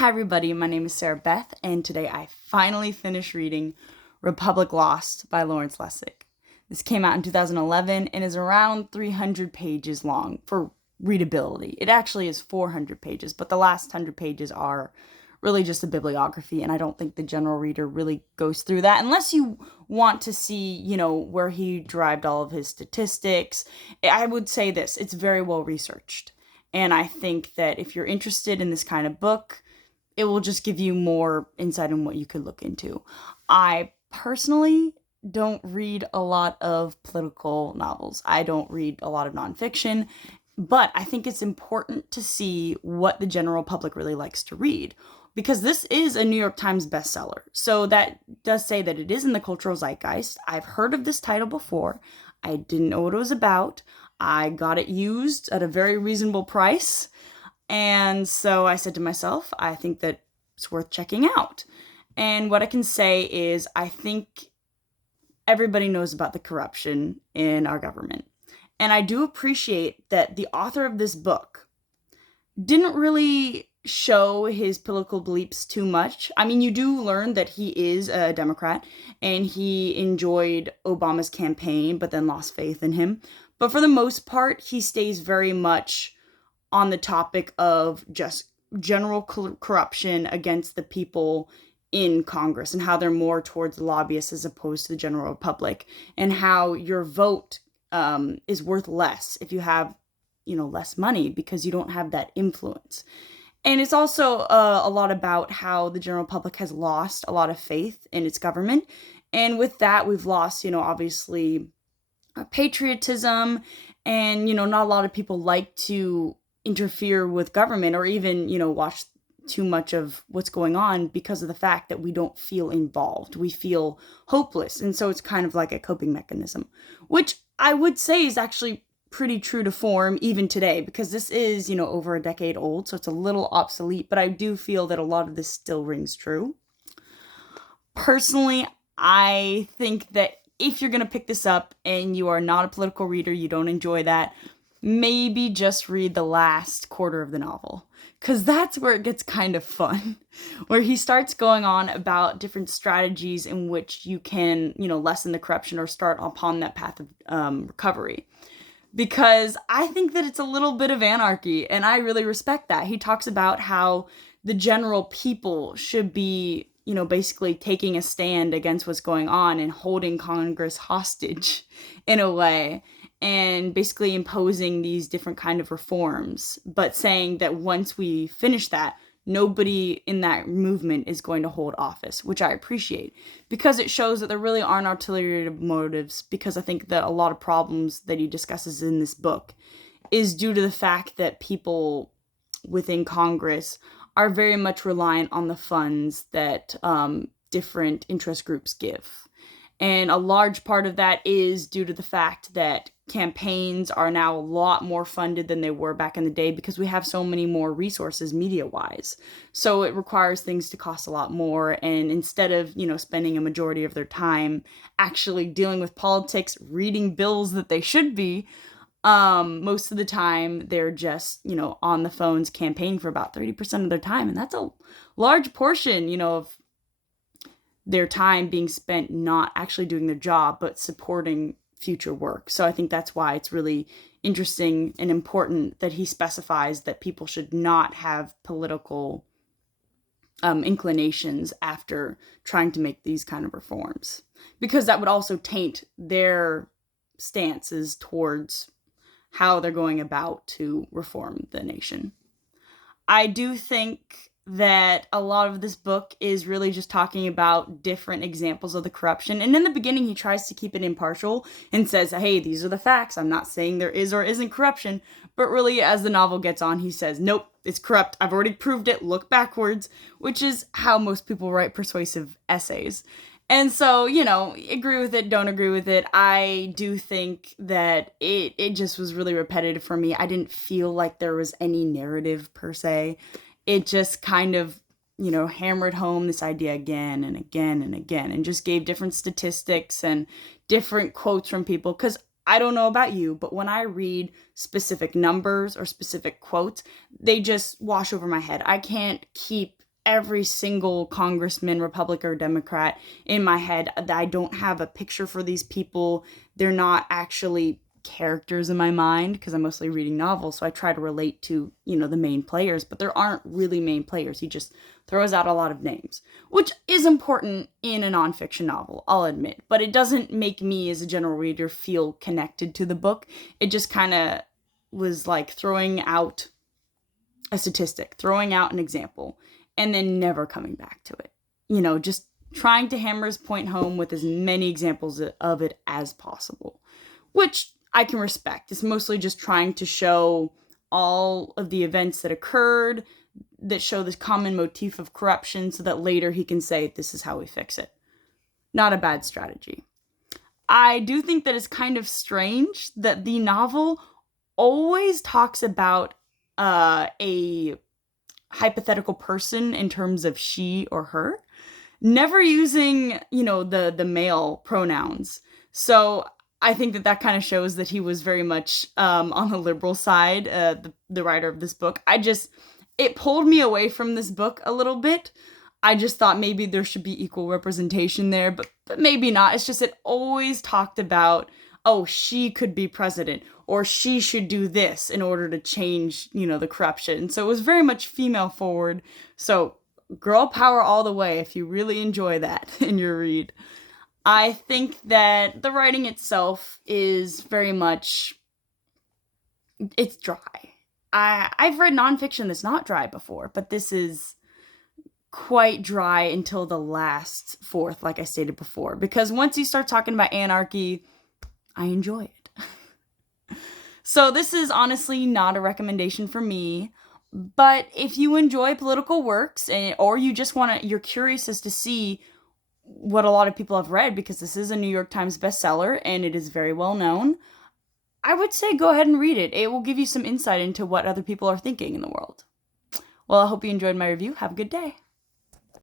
Hi everybody, my name is Sarah Beth, and today I finally finished reading Republic Lost by Lawrence Lessig. This came out in 2011 and is around 300 pages long for readability. It actually is 400 pages, but the last 100 pages are really just a bibliography, and I don't think the general reader really goes through that unless you want to see, where he derived all of his statistics. I would say this, it's very well researched. And I think that if you're interested in this kind of book, it will just give you more insight on what you could look into. I personally don't read a lot of political novels. I don't read a lot of nonfiction, but I think it's important to see what the general public really likes to read, because this is a New York Times bestseller. So that does say that it is in the cultural zeitgeist. I've heard of this title before. I didn't know what it was about. I got it used at a very reasonable price. And so I said to myself, I think that it's worth checking out. And what I can say is I think everybody knows about the corruption in our government. And I do appreciate that the author of this book didn't really show his political beliefs too much. I mean, you do learn that he is a Democrat and he enjoyed Obama's campaign, but then lost faith in him. But for the most part, he stays very much on the topic of just general corruption against the people in Congress and how they're more towards the lobbyists as opposed to the general public, and how your vote is worth less if you have, less money because you don't have that influence. And it's also a lot about how the general public has lost a lot of faith in its government. And with that, we've lost, obviously, patriotism. And, not a lot of people like to interfere with government or even, watch too much of what's going on because of the fact that we don't feel involved. We feel hopeless. And so it's kind of like a coping mechanism, which I would say is actually pretty true to form even today, because this is, over a decade old. So it's a little obsolete, but I do feel that a lot of this still rings true. Personally, I think that if you're going to pick this up and you are not a political reader, you don't enjoy that, maybe just read the last quarter of the novel, because that's where it gets kind of fun, where he starts going on about different strategies in which you can, lessen the corruption or start upon that path of recovery. Because I think that it's a little bit of anarchy, and I really respect that. He talks about how the general people should be, basically taking a stand against what's going on and holding Congress hostage in a way, and basically imposing these different kind of reforms, but saying that once we finish that, nobody in that movement is going to hold office, which I appreciate, because it shows that there really aren't ulterior motives, because I think that a lot of problems that he discusses in this book is due to the fact that people within Congress are very much reliant on the funds that different interest groups give. And a large part of that is due to the fact that campaigns are now a lot more funded than they were back in the day, because we have so many more resources media-wise. So it requires things to cost a lot more. And instead of, spending a majority of their time actually dealing with politics, reading bills that they should be, most of the time they're just, on the phones campaigning for about 30% of their time. And that's a large portion, of their time being spent not actually doing their job, but supporting future work. So I think that's why it's really interesting and important that he specifies that people should not have political inclinations after trying to make these kind of reforms, because that would also taint their stances towards how they're going about to reform the nation. I do think that a lot of this book is really just talking about different examples of the corruption. And in the beginning, he tries to keep it impartial and says, hey, these are the facts. I'm not saying there is or isn't corruption. But really, as the novel gets on, he says, nope, it's corrupt. I've already proved it. Look backwards, which is how most people write persuasive essays. And so, agree with it, don't agree with it. I do think that it just was really repetitive for me. I didn't feel like there was any narrative per se. It just kind of, hammered home this idea again and again and again, and just gave different statistics and different quotes from people. Because I don't know about you, but when I read specific numbers or specific quotes, they just wash over my head. I can't keep every single congressman, Republican or Democrat, in my head. I don't have a picture for these people. They're not actually characters in my mind because I'm mostly reading novels, so I try to relate to, the main players, but there aren't really main players. He just throws out a lot of names, which is important in a nonfiction novel, I'll admit, but it doesn't make me as a general reader feel connected to the book. It just kind of was like throwing out a statistic, throwing out an example, and then never coming back to it. Just trying to hammer his point home with as many examples of it as possible, which I can respect. It's mostly just trying to show all of the events that occurred that show this common motif of corruption so that later he can say, this is how we fix it. Not a bad strategy. I do think that it's kind of strange that the novel always talks about a hypothetical person in terms of she or her, never using, the male pronouns. So I think that kind of shows that he was very much on the liberal side, the writer of this book. It pulled me away from this book a little bit. I just thought maybe there should be equal representation there, but maybe not. It's just it always talked about, oh, she could be president, or she should do this in order to change, the corruption. So it was very much female forward. So girl power all the way if you really enjoy that in your read. I think that the writing itself is very much, it's dry. I've read nonfiction that's not dry before, but this is quite dry until the last fourth, like I stated before. Because once you start talking about anarchy, I enjoy it. So this is honestly not a recommendation for me. But if you enjoy political works, or you just you're curious as to see what a lot of people have read, because this is a New York Times bestseller and it is very well known, I would say go ahead and read it. It will give you some insight into what other people are thinking in the world. Well, I hope you enjoyed my review. Have a good day.